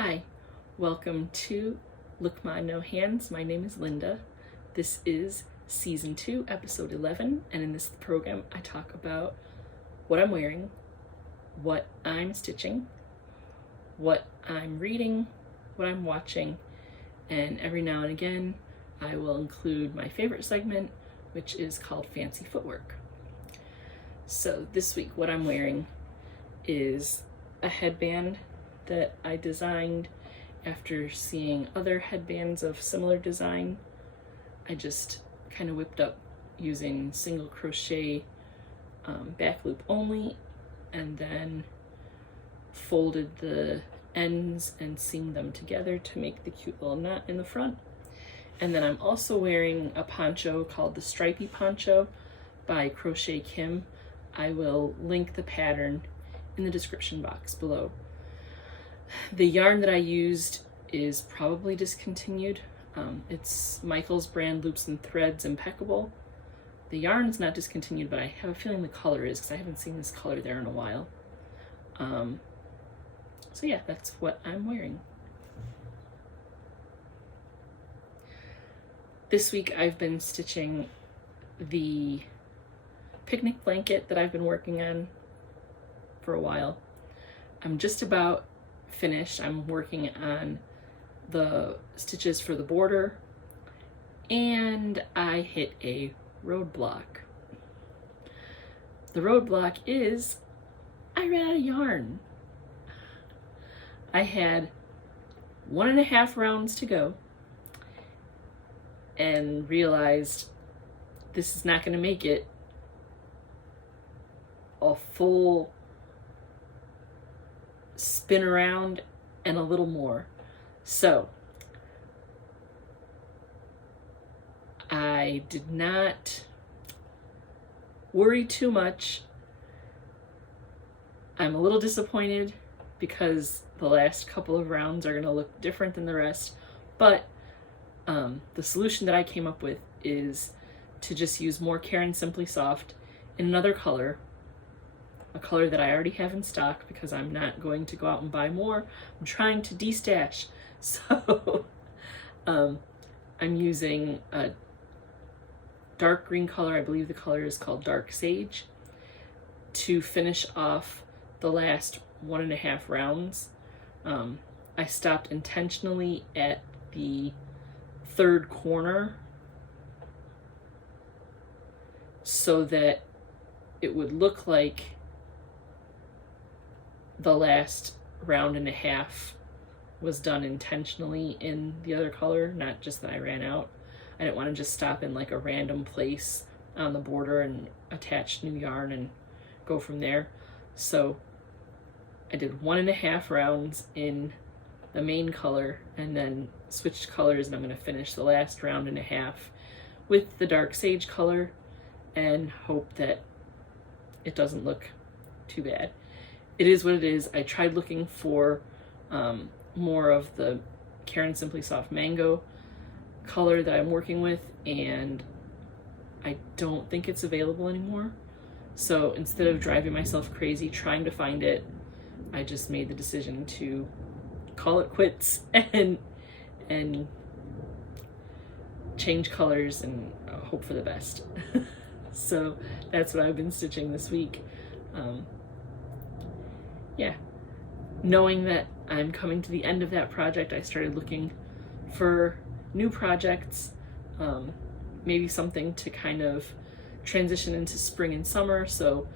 Hi, welcome to Look Ma No Hands. My name is Linda. This is Season 2, Episode 11, and in this program I talk about what I'm wearing, what I'm stitching, what I'm reading, what I'm watching, and every now and again I will include my favorite segment, which is called Fancy Footwork. So this week what I'm wearing is a headband that I designed after seeing other headbands of similar design. I just kind of whipped up using single crochet back loop only, and then folded the ends and seamed them together to make the cute little knot in the front. And then I'm also wearing a poncho called the Stripey Poncho by Crochet Kim. I will link the pattern in the description box below. The yarn that I used is probably discontinued. It's Michael's brand Loops and Threads Impeccable. The yarn is not discontinued, but I have a feeling the color is, because I haven't seen this color there in a while. So yeah, that's what I'm wearing. This week I've been stitching the picnic blanket that I've been working on for a while. I'm just about finished. I'm working on the stitches for the border, and I hit a roadblock. The roadblock is I ran out of yarn. I had 1.5 rounds to go and realized this is not going to make it a full spin around and a little more. So I did not worry too much. I'm a little disappointed because the last couple of rounds are going to look different than the rest, but the solution that I came up with is to just use more Caron Simply Soft in another color, a color that I already have in stock because I'm not going to go out and buy more. I'm trying to de-stash. So I'm using a dark green color. I believe the color is called Dark Sage, to finish off the last 1.5 rounds. I stopped intentionally at the third corner so that it would look like the last 1.5 rounds was done intentionally in the other color, not just that I ran out. I didn't want to just stop in like a random place on the border and attach new yarn and go from there. So I did 1.5 rounds in the main color and then switched colors, and I'm going to finish the last 1.5 rounds with the Dark Sage color and hope that it doesn't look too bad. It is what it is. I tried looking for more of the Caron Simply Soft Mango color that I'm working with, and I don't think it's available anymore. So instead of driving myself crazy trying to find it, I just made the decision to call it quits and change colors and hope for the best. So that's what I've been stitching this week. Yeah, knowing that I'm coming to the end of that project, I started looking for new projects, maybe something to kind of transition into spring and summer, so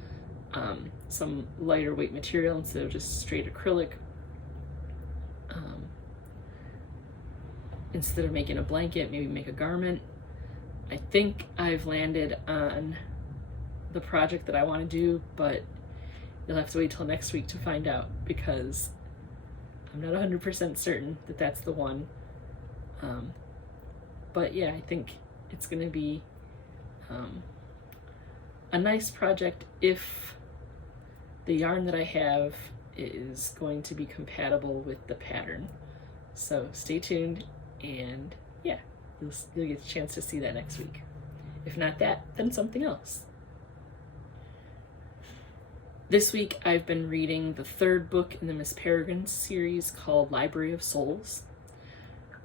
some lighter weight material instead of just straight acrylic. Instead of making a blanket, maybe make a garment. I think I've landed on the project that I want to do, but you'll have to wait till next week to find out because I'm not 100% certain that that's the one. But yeah, I think it's going to be a nice project if the yarn that I have is going to be compatible with the pattern. So stay tuned, and yeah, you'll get a chance to see that next week. If not that, then something else. This week I've been reading the third book in the Miss Peregrine series called Library of Souls.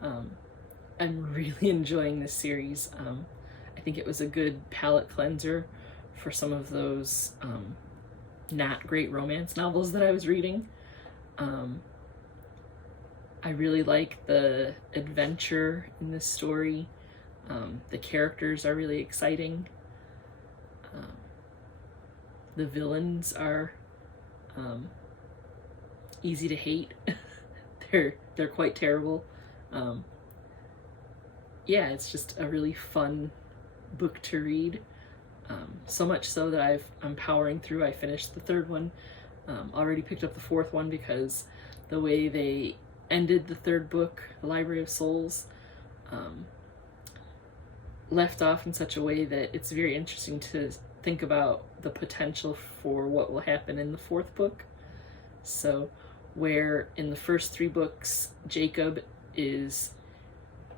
I'm really enjoying this series. I think it was a good palate cleanser for some of those not great romance novels that I was reading. I really like the adventure in this story. The characters are really exciting. The villains are easy to hate. They're quite terrible. Yeah, it's just a really fun book to read. So much so that I'm powering through. I finished the third one. Already picked up the fourth one because the way they ended the third book, The Library of Souls, left off in such a way that it's very interesting to think about the potential for what will happen in the fourth book. So where in the first three books Jacob is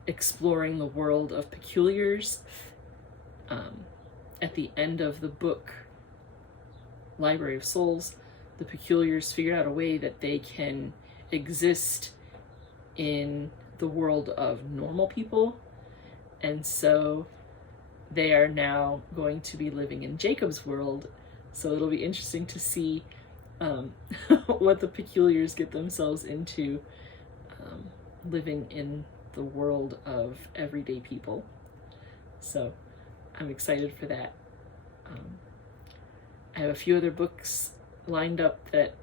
exploring the world of peculiars, at the end of the book Library of Souls, the peculiars figure out a way that they can exist in the world of normal people, and so they are now going to be living in Jacob's world. So it'll be interesting to see what the peculiars get themselves into, living in the world of everyday people. So I'm excited for that. I have a few other books lined up that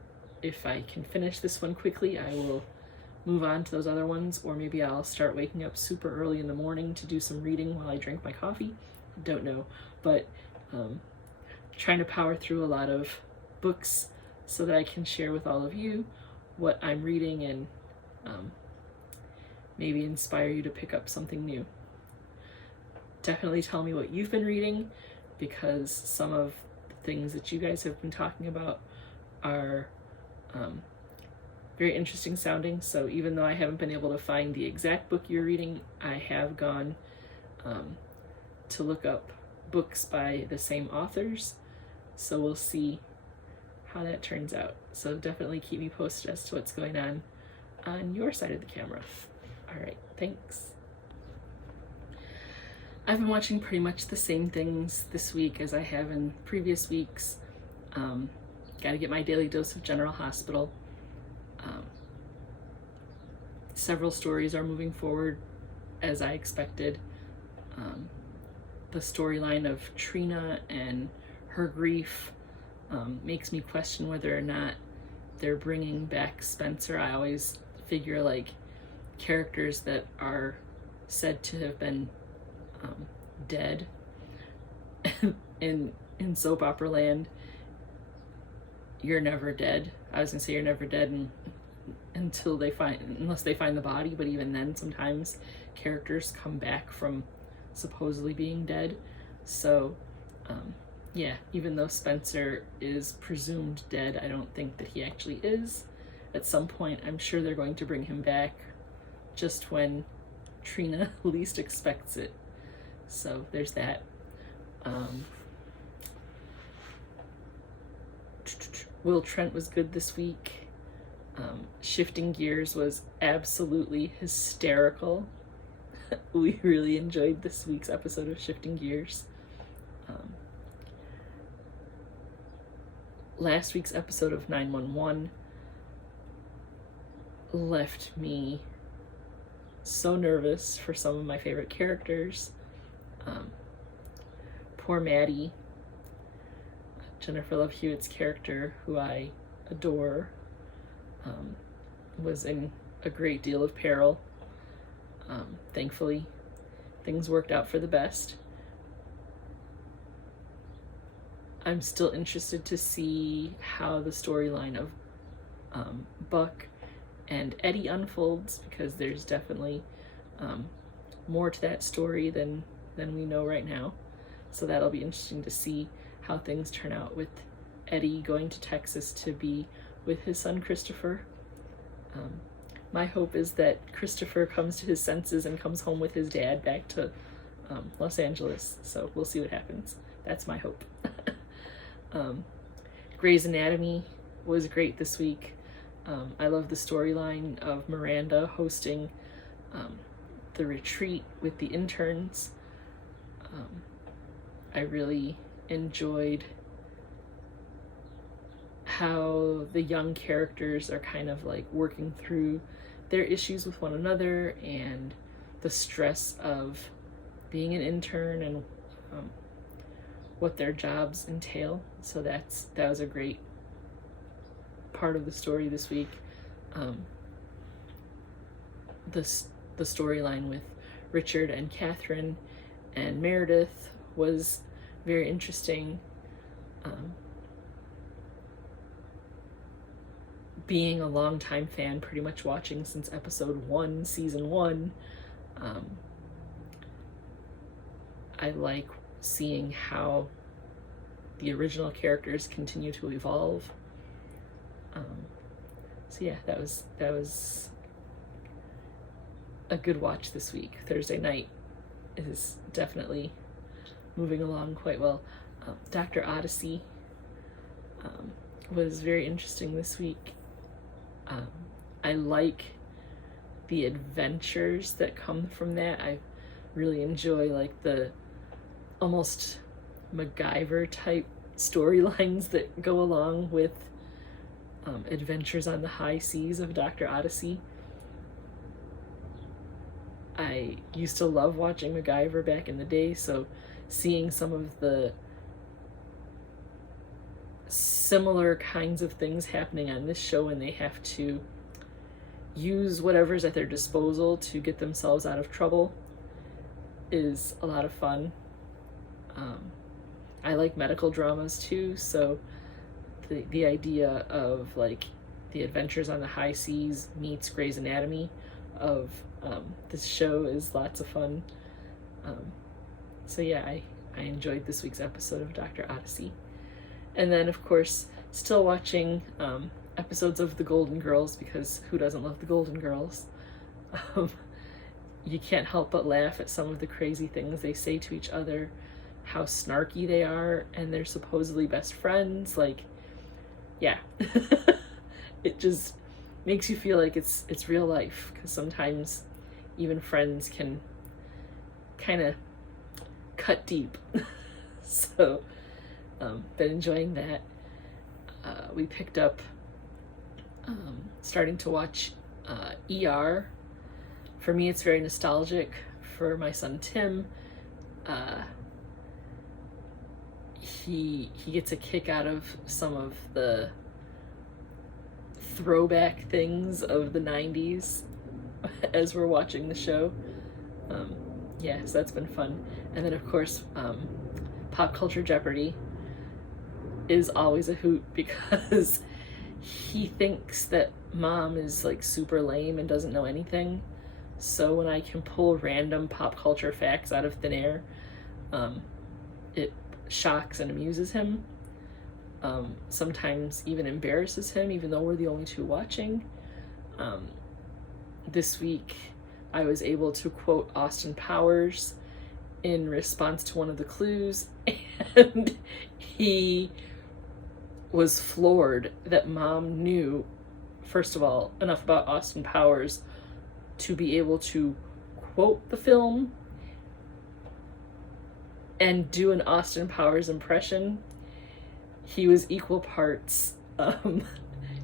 if I can finish this one quickly, I will move on to those other ones, or maybe I'll start waking up super early in the morning to do some reading while I drink my coffee. I don't know, but trying to power through a lot of books so that I can share with all of you what I'm reading and maybe inspire you to pick up something new. Definitely tell me what you've been reading, because some of the things that you guys have been talking about are very interesting sounding. So even though I haven't been able to find the exact book you're reading, I have gone to look up books by the same authors. So we'll see how that turns out. So definitely keep me posted as to what's going on your side of the camera. All right, thanks. I've been watching pretty much the same things this week as I have in previous weeks. Got to get my daily dose of General Hospital. Several stories are moving forward as I expected. The storyline of Trina and her grief makes me question whether or not they're bringing back Spencer. I always figure like characters that are said to have been dead in soap opera land, you're never dead. I was gonna say you're never dead unless they find the body, but even then sometimes characters come back from supposedly being dead. So yeah, even though Spencer is presumed dead, I don't think that he actually is. At some point I'm sure they're going to bring him back, just when Trina least expects it. So there's that. Will Trent was good this week. Shifting Gears was absolutely hysterical. We really enjoyed this week's episode of Shifting Gears. Last week's episode of 911 left me so nervous for some of my favorite characters. Poor Maddie, Jennifer Love Hewitt's character, who I adore, was in a great deal of peril. Thankfully, things worked out for the best. I'm still interested to see how the storyline of Buck and Eddie unfolds, because there's definitely more to that story than we know right now. So that'll be interesting to see how things turn out with Eddie going to Texas to be with his son Christopher. My hope is that Christopher comes to his senses and comes home with his dad back to Los Angeles. So we'll see what happens. That's my hope. Grey's Anatomy was great this week. I love the storyline of Miranda hosting the retreat with the interns. I really enjoyed how the young characters are kind of like working through their issues with one another and the stress of being an intern and what their jobs entail. So that was a great part of the story this week. The storyline with Richard and Catherine and Meredith was very interesting. Being a longtime fan, pretty much watching since episode 1, season 1, I like seeing how the original characters continue to evolve. So yeah, that was a good watch this week. Thursday night is definitely moving along quite well. Dr. Odyssey was very interesting this week. I like the adventures that come from that. I really enjoy like the almost MacGyver type storylines that go along with Adventures on the High Seas of Dr. Odyssey. I used to love watching MacGyver back in the day, so seeing some of the similar kinds of things happening on this show, and they have to use whatever's at their disposal to get themselves out of trouble, is a lot of fun. I like medical dramas too, so the idea of like the Adventures on the High Seas meets Grey's Anatomy of this show is lots of fun. So yeah, I enjoyed this week's episode of Dr. Odyssey. And then, of course, still watching episodes of The Golden Girls, because who doesn't love The Golden Girls? You can't help but laugh at some of the crazy things they say to each other, how snarky they are, and they're supposedly best friends. Like, yeah. It just makes you feel like it's real life, because sometimes even friends can kind of cut deep. So been enjoying that. We picked up starting to watch ER. For me, it's very nostalgic. For my son Tim, he gets a kick out of some of the throwback things of the 90s as we're watching the show. Yeah, so that's been fun. And then, of course, Pop Culture Jeopardy is always a hoot, because he thinks that mom is like super lame and doesn't know anything. So when I can pull random pop culture facts out of thin air, it shocks and amuses him. Sometimes even embarrasses him, even though we're the only two watching. This week I was able to quote Austin Powers in response to one of the clues, and he was floored that mom knew, first of all, enough about Austin Powers to be able to quote the film and do an Austin Powers impression. He was equal parts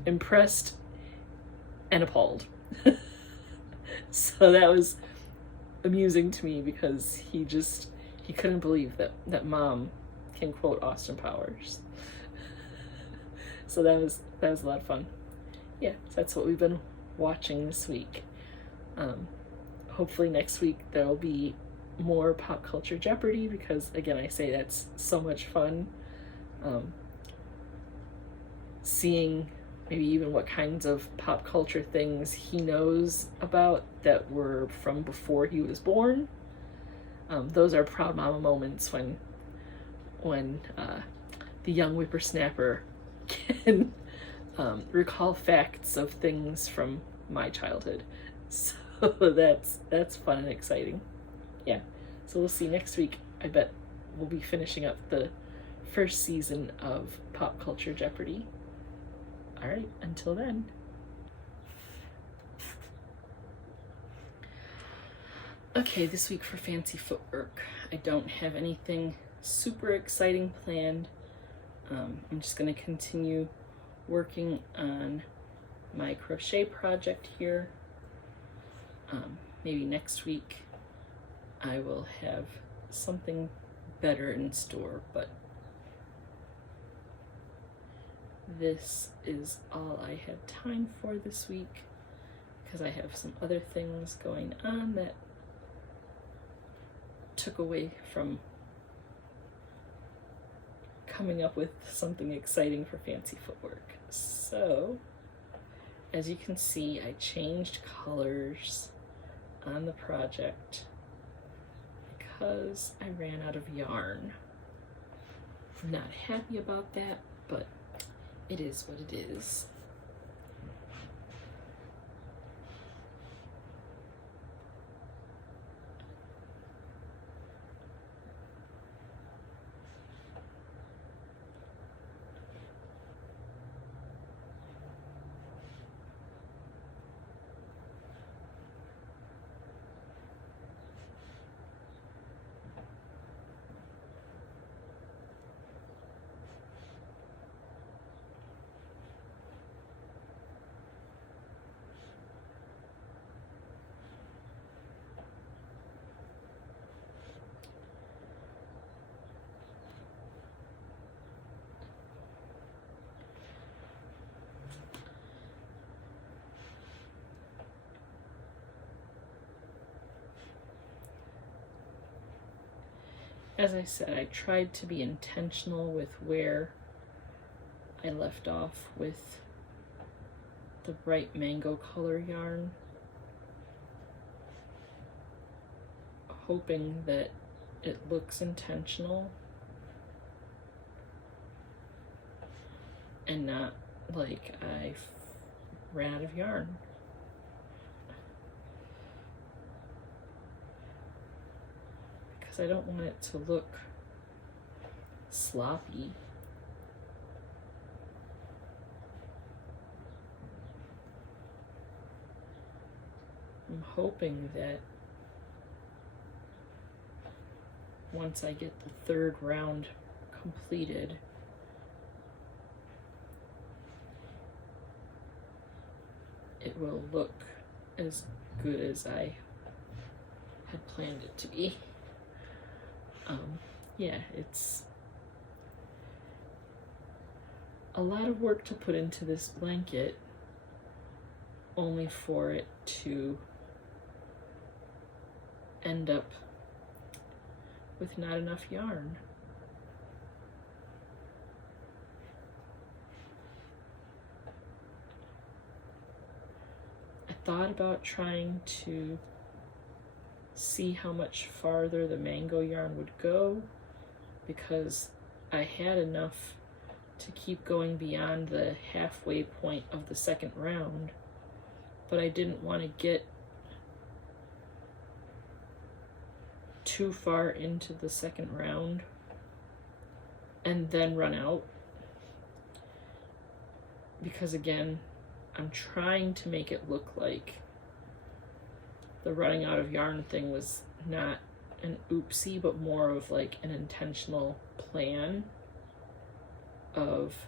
impressed and appalled. So that was amusing to me, because he couldn't believe that mom can quote Austin Powers. So that was a lot of fun. Yeah, so that's what we've been watching this week. Hopefully next week there will be more Pop Culture Jeopardy, because again, I say that's so much fun. Seeing maybe even what kinds of pop culture things he knows about that were from before he was born. Those are proud mama moments when the young whippersnapper can recall facts of things from my childhood. So that's fun and exciting. Yeah, so we'll see next week. I bet we'll be finishing up the first season of Pop Pop Culture Jeopardy. Alright, until then. Okay, this week for fancy footwork, I don't have anything super exciting planned. I'm just going to continue working on my crochet project here. Maybe next week I will have something better in store, but this is all I have time for this week because I have some other things going on that took away from coming up with something exciting for fancy footwork. So, as you can see, I changed colors on the project because I ran out of yarn. I'm not happy about that, but it is what it is. As I said, I tried to be intentional with where I left off with the bright mango color yarn, hoping that it looks intentional and not like I ran out of yarn. I don't want it to look sloppy. I'm hoping that once I get the third round completed, it will look as good as I had planned it to be. Yeah, it's a lot of work to put into this blanket only for it to end up with not enough yarn. I thought about trying to see how much farther the mango yarn would go because I had enough to keep going beyond the halfway point of the second round, but I didn't want to get too far into the second round and then run out, because again, I'm trying to make it look like the running out of yarn thing was not an oopsie, but more of like an intentional plan of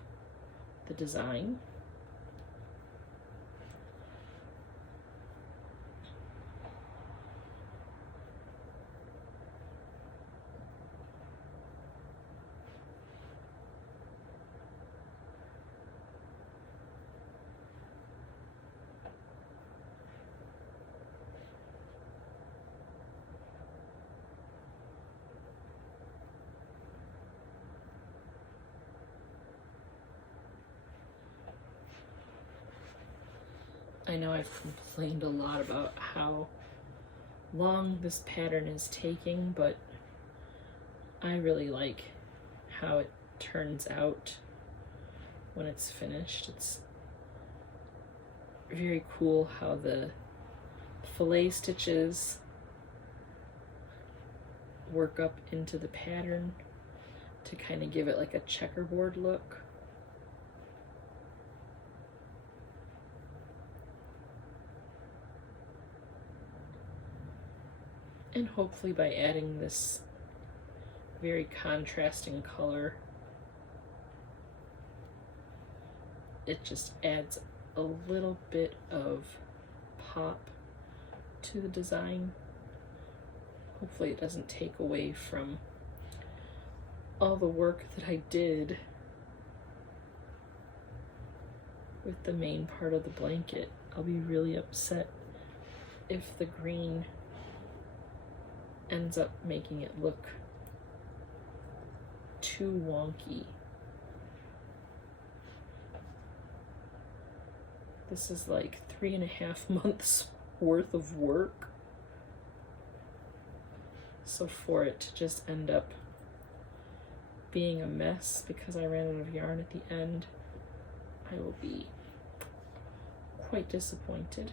the design. I know I've complained a lot about how long this pattern is taking, but I really like how it turns out when it's finished. It's very cool how the fillet stitches work up into the pattern to kind of give it like a checkerboard look. And hopefully by adding this very contrasting color, it just adds a little bit of pop to the design. Hopefully it doesn't take away from all the work that I did with the main part of the blanket. I'll be really upset if the green ends up making it look too wonky. This is like 3.5 months worth of work. So for it to just end up being a mess because I ran out of yarn at the end, I will be quite disappointed.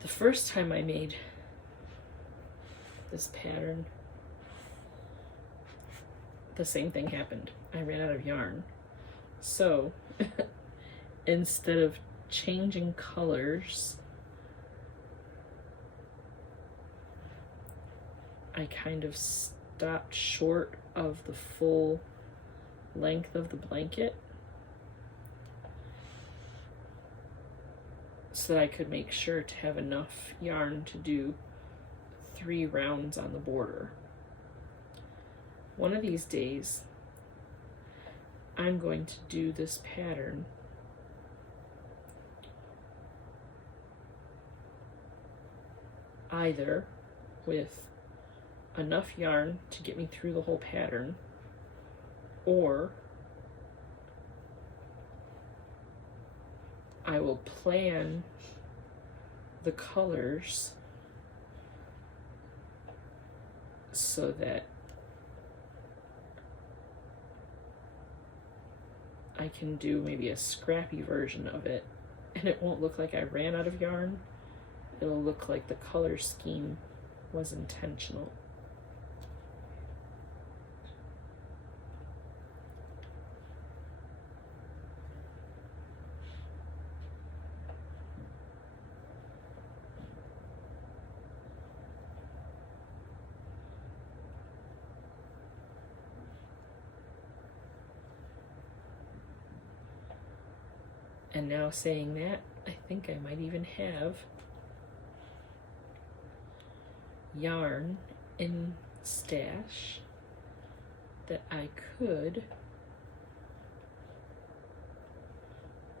The first time I made this pattern, the same thing happened. I ran out of yarn. So instead of changing colors, I kind of stopped short of the full length of the blanket so that I could make sure to have enough yarn to do 3 rounds on the border. One of these days, I'm going to do this pattern either with enough yarn to get me through the whole pattern, or I will plan the colors so that I can do maybe a scrappy version of it, and it won't look like I ran out of yarn. It'll look like the color scheme was intentional. And now saying that, I think I might even have yarn in stash that I could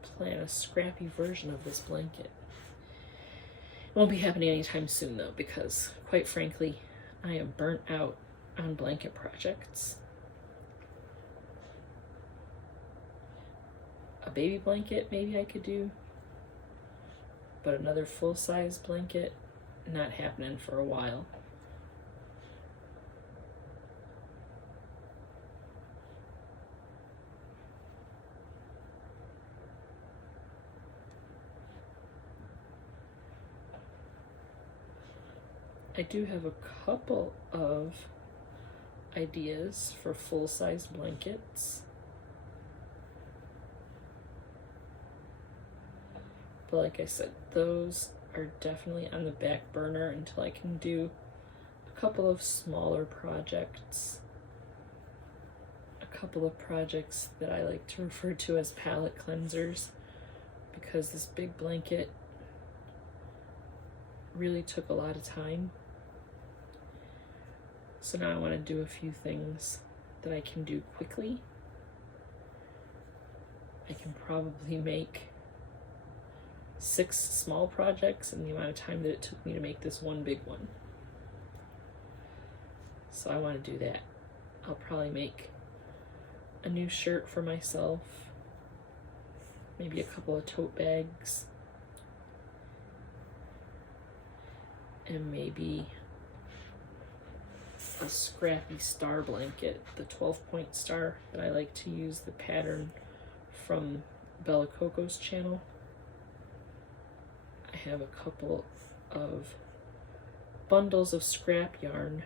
plan a scrappy version of this blanket. It won't be happening anytime soon though, because quite frankly, I am burnt out on blanket projects. A baby blanket maybe I could do, but another full-size blanket, not happening for a while. I do have a couple of ideas for full-size blankets. But like I said, those are definitely on the back burner until I can do a couple of smaller projects. A couple of projects that I like to refer to as palette cleansers, because this big blanket really took a lot of time. So now I want to do a few things that I can do quickly. I can probably make 6 small projects in the amount of time that it took me to make this one big one. So I want to do that. I'll probably make a new shirt for myself, maybe a couple of tote bags, and maybe a scrappy star blanket, the 12-point star that I like to use the pattern from Bella Coco's channel. I have a couple of bundles of scrap yarn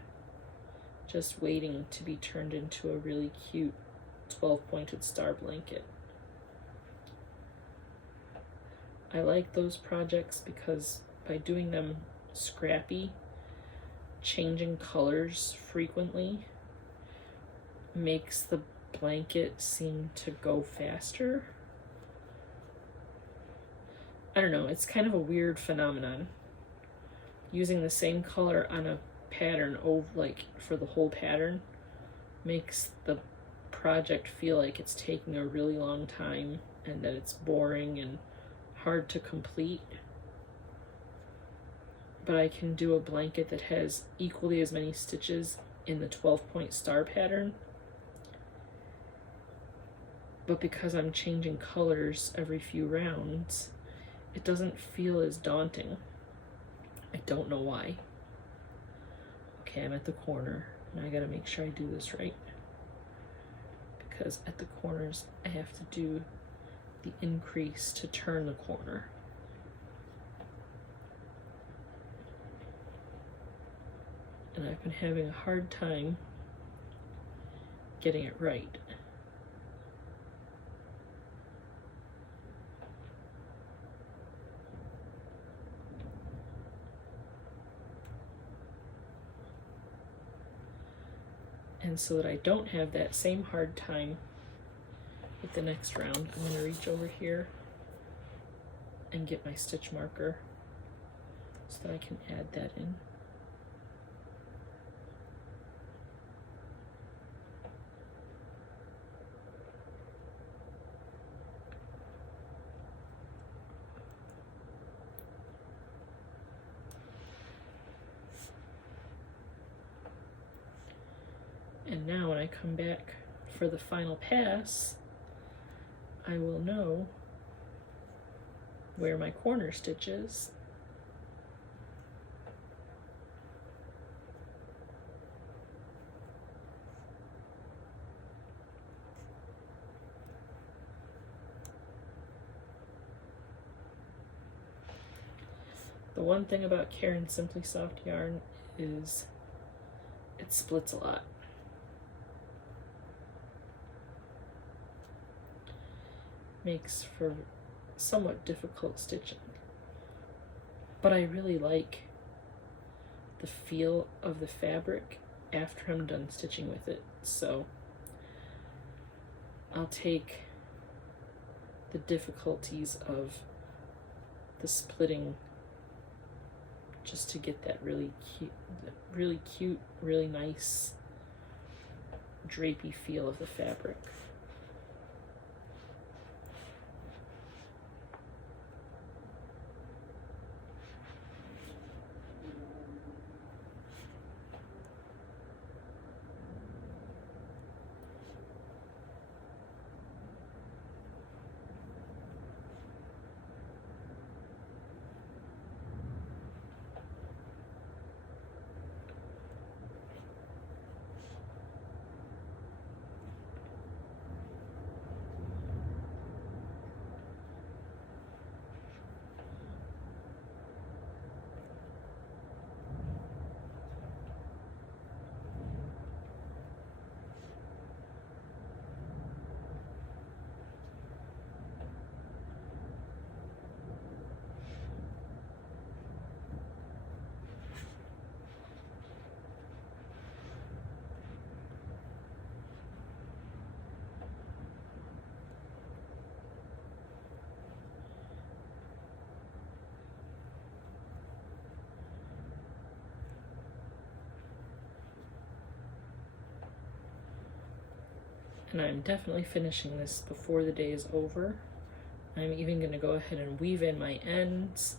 just waiting to be turned into a really cute 12-pointed star blanket. I like those projects because by doing them scrappy, changing colors frequently makes the blanket seem to go faster. I don't know, it's kind of a weird phenomenon. Using the same color on a pattern over, like for the whole pattern, makes the project feel like it's taking a really long time and that it's boring and hard to complete. But I can do a blanket that has equally as many stitches in the 12-point star pattern. But because I'm changing colors every few rounds, it doesn't feel as daunting. I don't know why. Okay, I'm at the corner, and I gotta make sure I do this right. Because at the corners, I have to do the increase to turn the corner. And I've been having a hard time getting it right. And so that I don't have that same hard time with the next round, I'm going to reach over here and get my stitch marker so that I can add that in. And now when I come back for the final pass, I will know where my corner stitch is. The one thing about Caron Simply Soft yarn is it splits a lot. Makes for somewhat difficult stitching, but I really like the feel of the fabric after I'm done stitching with it, so I'll take the difficulties of the splitting just to get that really cute, really nice drapey feel of the fabric. And I'm definitely finishing this before the day is over. I'm even going to go ahead and weave in my ends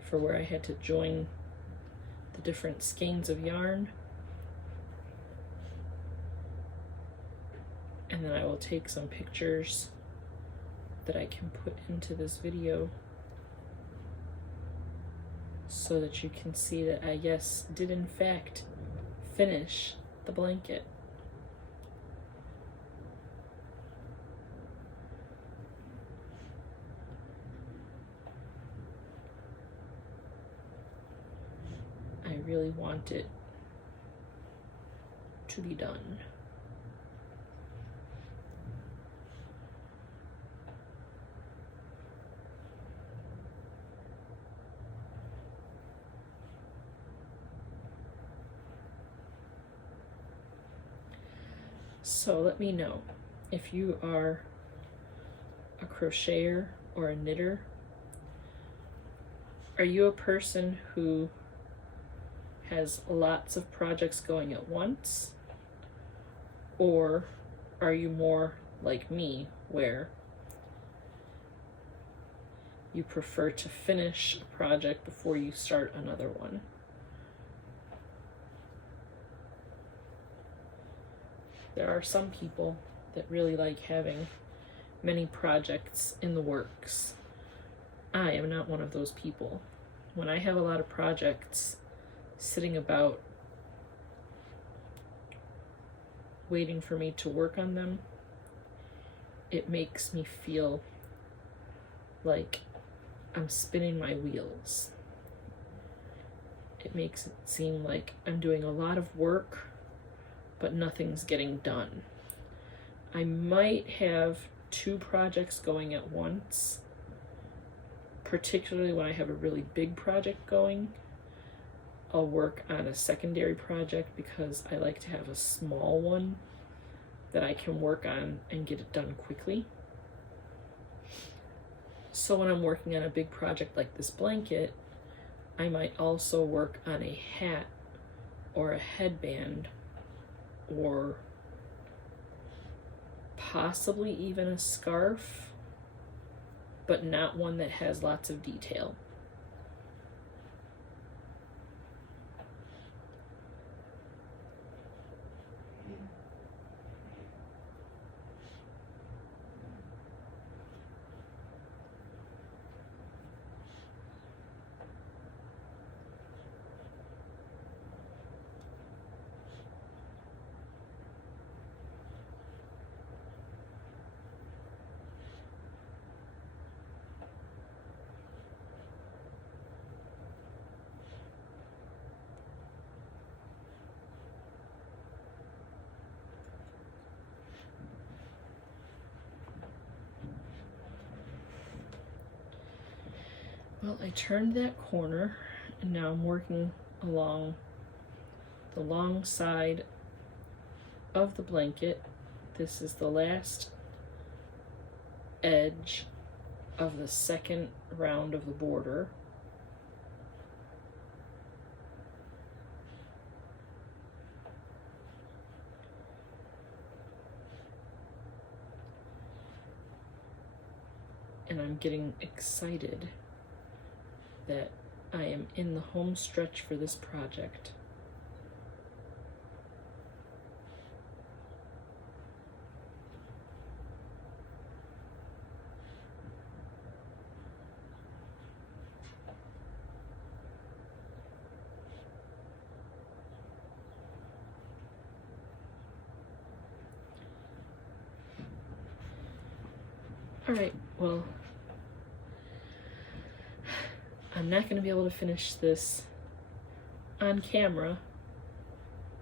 for where I had to join the different skeins of yarn. And then I will take some pictures that I can put into this video so that you can see that I, yes, did in fact finish the blanket. I really want it to be done. So let me know if you are a crocheter or a knitter. Are you a person who has lots of projects going at once? Or are you more like me, where you prefer to finish a project before you start another one? There are some people that really like having many projects in the works. I am not one of those people. When I have a lot of projects sitting about waiting for me to work on them, it makes me feel like I'm spinning my wheels. It makes it seem like I'm doing a lot of work, but nothing's getting done. I might have 2 projects going at once, particularly when I have a really big project going. I'll work on a secondary project because I like to have a small one that I can work on and get it done quickly. So when I'm working on a big project like this blanket, I might also work on a hat or a headband or possibly even a scarf, but not one that has lots of detail. Well, I turned that corner and now I'm working along the long side of the blanket. This is the last edge of the second round of the border. And I'm getting excited that I am in the home stretch for this project. All right, well, I'm not going to be able to finish this on camera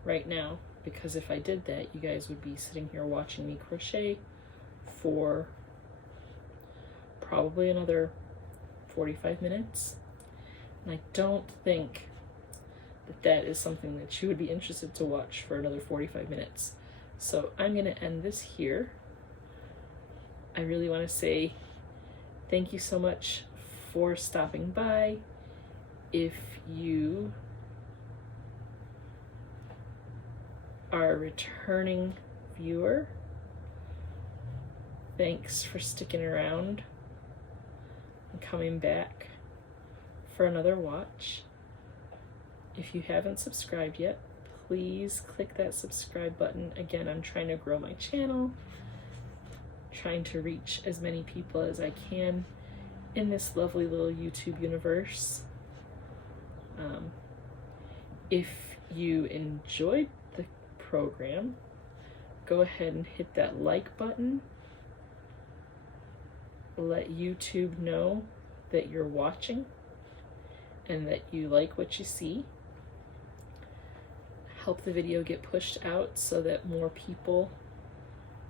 right now, because if I did that, you guys would be sitting here watching me crochet for probably another 45 minutes. And I don't think that that is something that you would be interested to watch for another 45 minutes. So I'm going to end this here. I really want to say thank you so much for stopping by. If you are a returning viewer, thanks for sticking around and coming back for another watch. If you haven't subscribed yet, please click that subscribe button. Again, I'm trying to grow my channel, trying to reach as many people as I can in this lovely little YouTube universe. If you enjoyed the program, go ahead and hit that like button. Let YouTube know that you're watching and that you like what you see. help the video get pushed out so that more people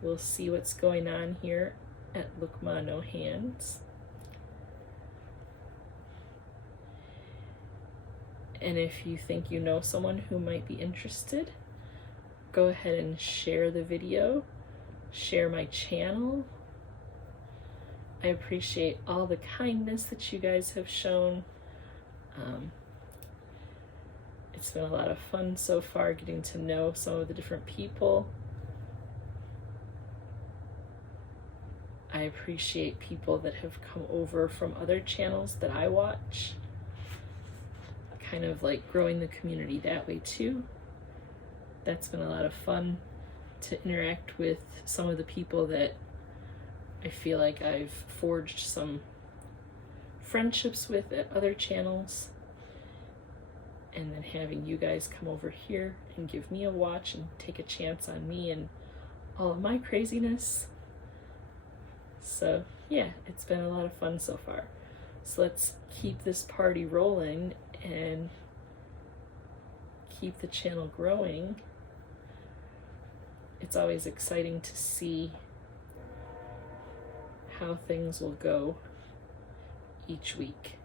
will see what's going on here at Look Ma No Hands. And if you think you know someone who might be interested, go ahead and share the video, share my channel. I appreciate all the kindness that you guys have shown. It's been a lot of fun so far getting to know some of the different people. I appreciate people that have come over from other channels that I watch. Kind of like growing the community that way too. That's been a lot of fun to interact with some of the people that I feel like I've forged some friendships with at other channels. And then having you guys come over here and give me a watch and take a chance on me and all of my craziness. So yeah, it's been a lot of fun so far. So let's keep this party rolling and keep the channel growing. It's always exciting to see how things will go each week.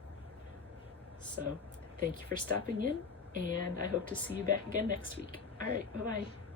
So thank you for stopping in, and I hope to see you back again next week. All right, bye-bye.